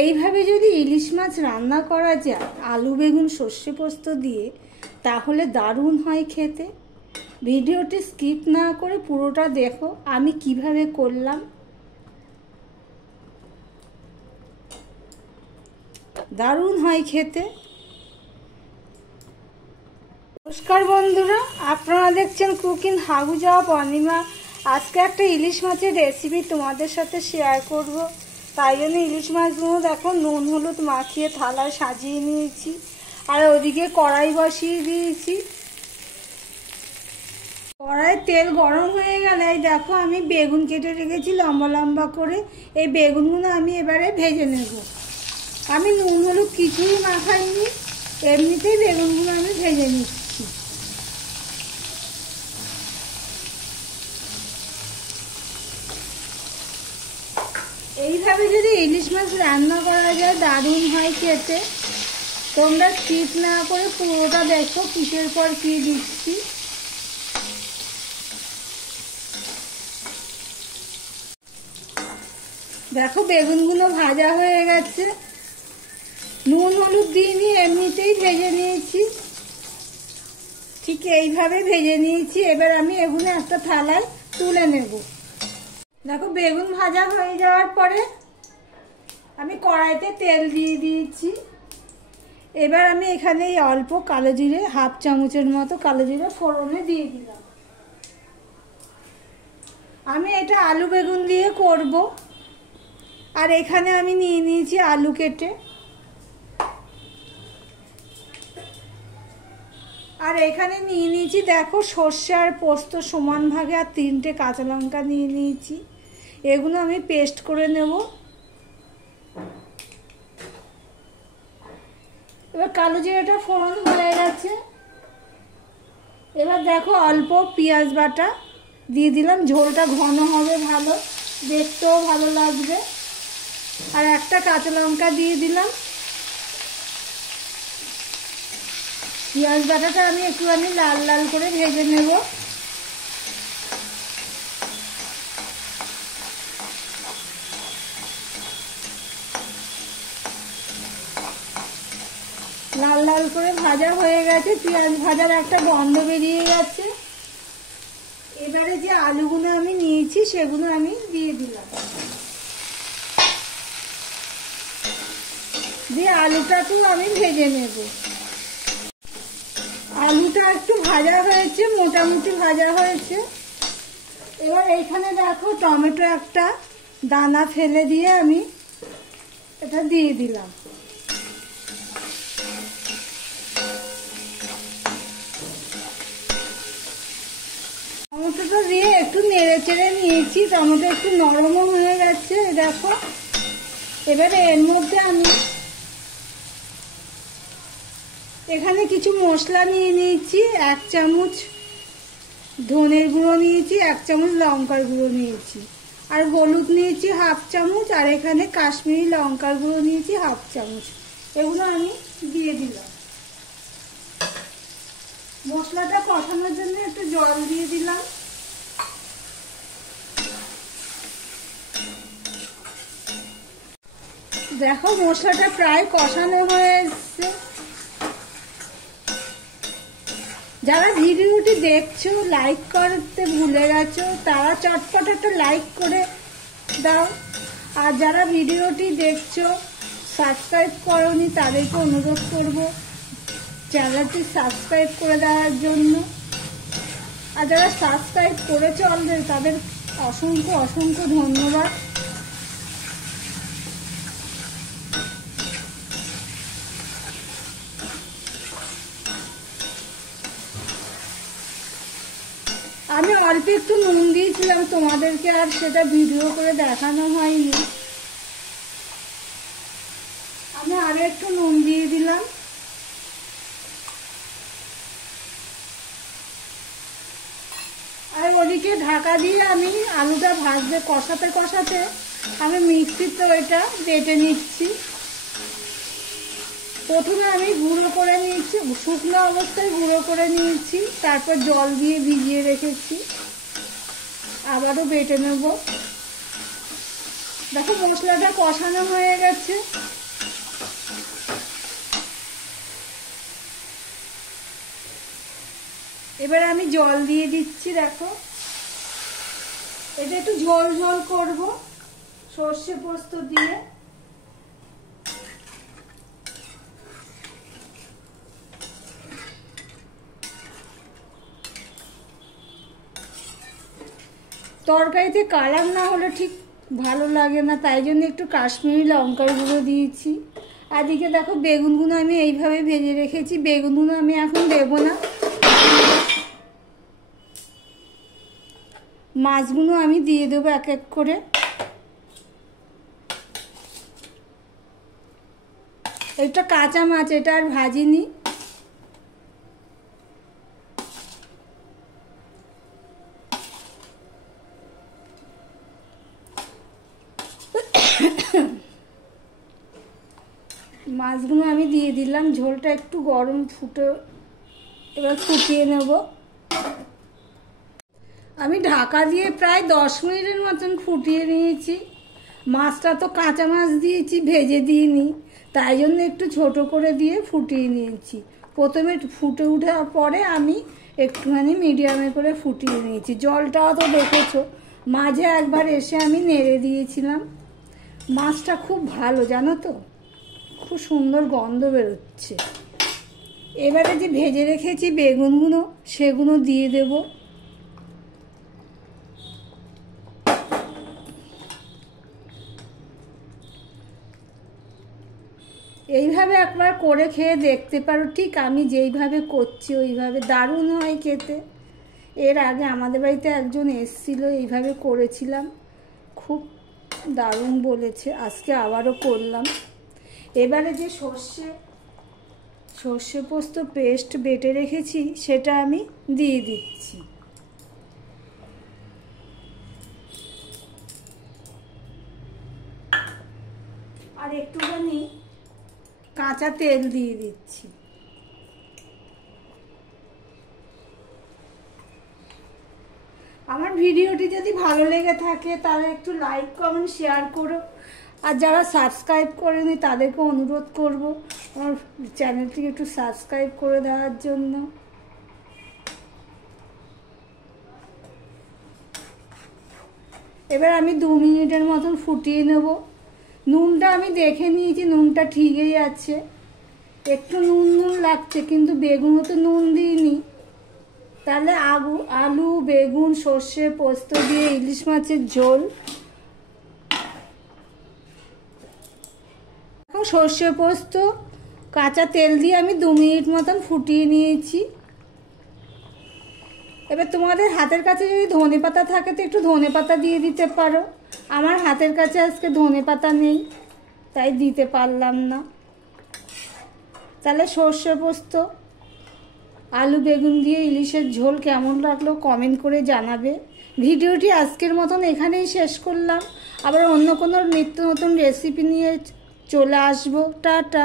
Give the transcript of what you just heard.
এইভাবে যদি ইলিশ মাছ রান্না করা যায় আলু বেগুন সর্ষে পোস্ত দিয়ে, তাহলে দারুণ হয় খেতে। ভিডিওটি স্কিপ না করে পুরোটা দেখো আমি কিভাবে করলাম। দারুণ হয় খেতে। নমস্কার বন্ধুরা, আপনারা দেখছেন কুকিং হাউস অফ অনিমা। আজকে একটা ইলিশ মাছের রেসিপি তোমাদের সাথে শেয়ার করব। তাই জন্য ইলিশ মাছগুলো দেখো নুন হলুদ মাখিয়ে থালায় সাজিয়ে নিয়েছি, আর ওদিকে কড়াই বসিয়ে দিয়েছি। কড়াই তেল গরম হয়ে গেলে এই দেখো আমি বেগুন কেটে রেখেছি লম্বা লম্বা করে। এই বেগুনগুলো আমি এবারে ভেজে নেব। আমি নুন হলুদ কিছুই মাখাইনি, এমনিতেই বেগুনগুলো আমি ভেজে নিচ্ছি। এইভাবে যদি ইলিশ মাছ রান্না করা যায় দারুণ হয় খেতে। তোমরা স্কিপ না করে পুরোটা দেখো কিসের পর কি দিচ্ছি। দেখো বেগুনগুলো ভাজা হয়ে গেছে, নুন হলুদ দিইনি, এমনিতেই ভেজে নিয়েছি। ঠিক এইভাবে ভেজে নিয়েছি। এবার আমি এগুলো একটা থালায় তুলে নেব। দেখো বেগুন ভাজা হয়ে যাওয়ার পরে আমি কড়াইতে তেল দিয়ে দিয়েছি। এবার আমি এখানে অল্প কালো জিরে, হাফ চামচের মতো কালো জিরে ফোড়নে দিয়ে দিলাম। আমি এটা আলু বেগুন দিয়ে করব। আর এখানে আমি নিয়ে নিয়েছি আলু কেটে, আর এখানে নিয়ে নিয়েছি দেখো সর্ষে আর পোস্ত সমান ভাগে, আর 3টে কাঁচা লঙ্কা নিয়ে নিয়েছি। এগুলো আমি পেস্ট করে নেব। এবার কালো জিরাটা ফোড়ন হয়ে গেছে। এবার দেখো অল্প পেঁয়াজ বাটা দিয়ে দিলাম, ঝোলটা ঘন হবে, ভালো দেখতেও ভালো লাগবে। আর একটা কাঁচা লঙ্কা দিয়ে দিলাম। পেঁয়াজ বাটাটা আমি একটুখানি লাল লাল করে ভেজে নেব। লাল লাল করে ভাজা হয়ে গেছে, পেঁয়াজ ভাজার একটা গন্ধ বেরিয়ে গেছে। এবারে যে আলুগুলো আমি নিয়েছি সেগুলো আমি দিয়ে দিলাম। দিয়ে আলুটাকেও আমি ভেজে নেব। আলুটা একটু ভাজা হয়েছে, মোটামুটি ভাজা হয়েছে। এবার এইখানে দেখো টমেটো একটা দানা ফেলে দিয়ে আমি এটা দিয়ে দিলাম। টমেটোটা দিয়ে একটু নেড়ে চেড়ে নিয়েছি। টমেটো একটু নরমও হয়ে গেছে দেখো। এবারে এর মধ্যে আমি এখানে কিছু মশলা নিয়ে নিয়েছি। 1 চামচ ধনের গুঁড়ো নিয়েছি, 1 চামচ লঙ্কার গুঁড়ো নিয়েছি, আর হলুদ নিয়েছি হাফ চামচ, আর এখানে কাশ্মীরি লঙ্কার গুঁড়ো নিয়েছি হাফ চামচ। এগুলো আমি দিয়ে দিলাম। মশলাটা কষানোর জন্য একটু জল দিয়ে দিলাম। দেখো মশলাটা প্রায় কষানো হয়ে এসছে। যারা ভিডিওটি দেখছো লাইক করতে ভুলে গেছো তারা চটপট একটা লাইক করে দাও। আর যারা ভিডিওটি দেখছো সাবস্ক্রাইব করোনি তাদেরকে অনুরোধ করব চ্যানেলটি সাবস্ক্রাইব করে দেওয়ার জন্য। আর যারা সাবস্ক্রাইব করেছো অলরেডি তাদের অসংখ্য অসংখ্য ধন্যবাদ। আমি অল্প একটু নুন দিয়েছিলাম তোমাদেরকে, আর সেটা ভিডিও করে দেখানো হয়নি। আমি আরো একটু নুন দিয়ে দিলাম। আর ওদিকে ঢাকা দিয়ে আমি আলুটা ভাজতে কষাতে কষাতে আমি মিক্সিতে ওইটা বেটে নিচ্ছি। প্রথমে আমি গুঁড়ো করে নিয়েছি, শুকনো অবস্থায় গুঁড়ো করে নিয়েছি, তারপর জল দিয়ে ভিজিয়ে রেখেছি। আবারও বেটে নেব। দেখো মশলাটা কষানো হয়ে গেছে। এবার আমি জল দিয়ে দিচ্ছি। দেখো এটা একটু ঝোল ঝোল করব সর্ষে পোস্ত দিয়ে। তরকারিতে কালার না হলে ঠিক ভালো লাগে না, তাই জন্য একটু কাশ্মীরি লঙ্কার গুঁড়ো দিয়েছি। আর এদিকে দেখো বেগুনগুলো আমি এইভাবে ভেজে রেখেছি। বেগুনগুলো আমি এখন দেবো না, মাছগুলো আমি দিয়ে দেবো এক এক করে। এটা কাঁচা মাছ, এটা আর ভাজিনি। মাছগুলো আমি দিয়ে দিলাম। ঝোলটা একটু গরম এবার ফুটিয়ে নেব। আমি ঢাকা দিয়ে প্রায় 10 মিনিটের মতন ফুটিয়ে নিয়েছি। মাছটা তো কাঁচা মাছ দিয়েছি, ভেজে দিইনি, তাই জন্য একটু ছোট করে দিয়ে ফুটিয়ে নিয়েছি। প্রথমে ফুটে ওঠার পরে আমি একটুখানি মিডিয়ামে করে ফুটিয়ে নিয়েছি। জলটাও তো দেখেছো, মাঝে একবার এসে আমি নেড়ে দিয়েছিলাম। মাছটা খুব ভালো জানো তো, খুব সুন্দর গন্ধ বেরোচ্ছে। এবারে যে ভেজে রেখেছি বেগুনগুলো, সেগুলো দিয়ে দেব। এইভাবে একবার করে খেয়ে দেখতে পারো, ঠিক আমি যেইভাবে করছি ওইভাবে, দারুণ হয় খেতে। এর আগে আমাদের বাড়িতে একজন এসেছিল, এইভাবে করেছিলাম, খুব দারুণ বলেছে। আজকে আবারও করলাম। এবারে যে সর্ষে পোস্ত পেস্ট বেটে রেখেছি সেটা আমি দিয়ে দিচ্ছি। আর একটুখানি কাঁচা তেল দিয়ে দিচ্ছি। আমার ভিডিওটি যদি ভালো লেগে থাকে তাহলে একটু লাইক কমেন্ট শেয়ার করো। আর যারা সাবস্ক্রাইব করেনি তাদেরকে অনুরোধ করব আমার চ্যানেলটিকে একটু সাবস্ক্রাইব করে দেওয়ার জন্য। এবার আমি 2 মিনিটের মতন ফুটিয়ে নেব। নুনটা আমি দেখে নিয়েছি, নুনটা ঠিকই আছে। একটু নুন নুন লাগছে, কিন্তু বেগুনও তো নুন দিইনি। তাহলে আলু বেগুন সর্ষে পোস্ত দিয়ে ইলিশ মাছের ঝোল। সর্ষে পোস্ত কাঁচা তেল দিয়ে আমি 2 মিনিট মতন ফুটিয়ে নিয়েছি। এবার তোমাদের হাতের কাছে যদি ধনেপাতা থাকে তো একটু ধনেপাতা দিয়ে দিতে পারো। আমার হাতের কাছে আজকে ধনেপাতা নেই, তাই দিতে পারলাম না। তাহলে সর্ষে পোস্ত আলু বেগুন দিয়ে ইলিশের ঝোল কেমন লাগলো কমেন্ট করে জানাবে। ভিডিওটি আজকের মতন এখানেই শেষ করলাম। আবার অন্য কোনো নিত্য নতুন রেসিপি নিয়ে চলে আসবো। টাটা।